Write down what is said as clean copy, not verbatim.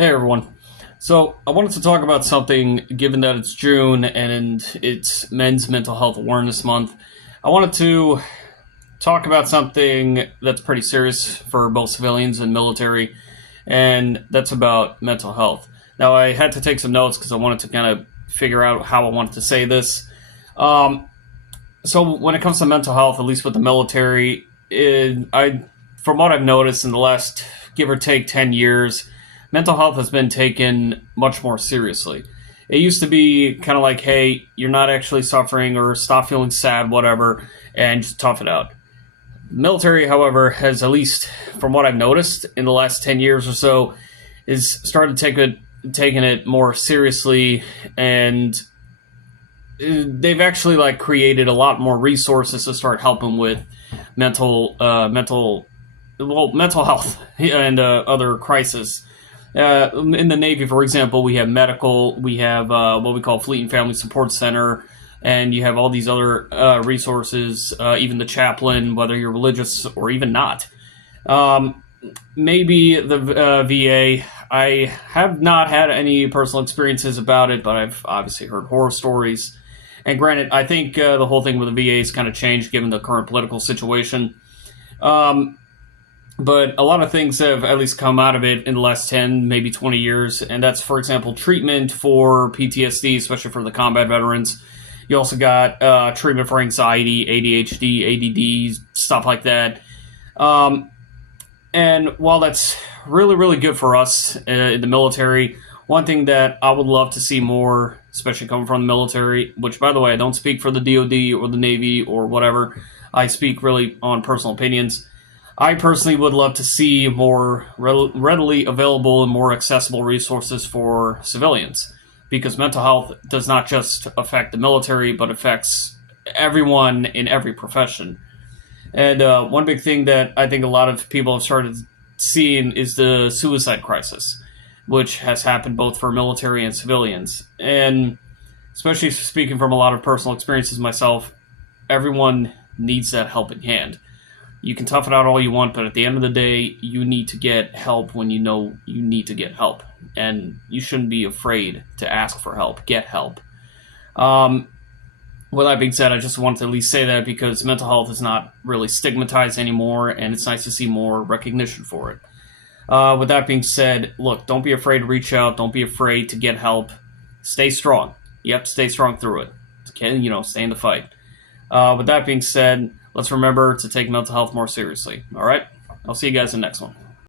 Hey everyone. So I wanted to talk about something, given that it's June and it's Men's Mental Health Awareness Month. I wanted to talk about something that's pretty serious for both civilians and military, and that's about mental health. Now I had to take some notes because I wanted to kind of figure out how I wanted to say this. Um, so when it comes to mental health, at least with the military, from what I've noticed in the last give or take 10 years, mental health has been taken much more seriously. It used to be kind of like, hey, you're not actually suffering or stop feeling sad, whatever, and just tough it out. Military, however, has, at least from what I've noticed in the last 10 years or so, is started taking it more seriously, and they've actually like created a lot more resources to start helping with mental health and other crises. In the Navy, for example, we have medical, we have what we call Fleet and Family Support Center, and you have all these other resources, even the chaplain, whether you're religious or even not. Um, Maybe the VA. I have not had any personal experiences about it, but I've obviously heard horror stories. And granted, I think the whole thing with the VA has kind of changed given the current political situation. Um, but a lot of things have at least come out of it in the last 10, maybe 20 years. And that's, for example, treatment for PTSD, especially for the combat veterans. You also got treatment for anxiety, ADHD, ADD, stuff like that. Um, and while that's really, really good for us in the military, one thing that I would love to see more, especially coming from the military, which, by the way, I don't speak for the DoD or the Navy or whatever, I speak really on personal opinions. I personally would love to see more readily available and more accessible resources for civilians, because mental health does not just affect the military, but affects everyone in every profession. And one big thing that I think a lot of people have started seeing is the suicide crisis, which has happened both for military and civilians. And especially speaking from a lot of personal experiences myself, everyone needs that helping hand. You can tough it out all you want, but at the end of the day, you need to get help when you know you need to get help. And you shouldn't be afraid to ask for help. Get help. Um, with that being said, I just wanted to at least say that because mental health is not really stigmatized anymore, and it's nice to see more recognition for it. With that being said, look, don't be afraid to reach out. Don't be afraid to get help. Stay strong. You have to stay strong through it. Okay, stay in the fight. With that being said, let's remember to take mental health more seriously. All right? I'll see you guys in the next one.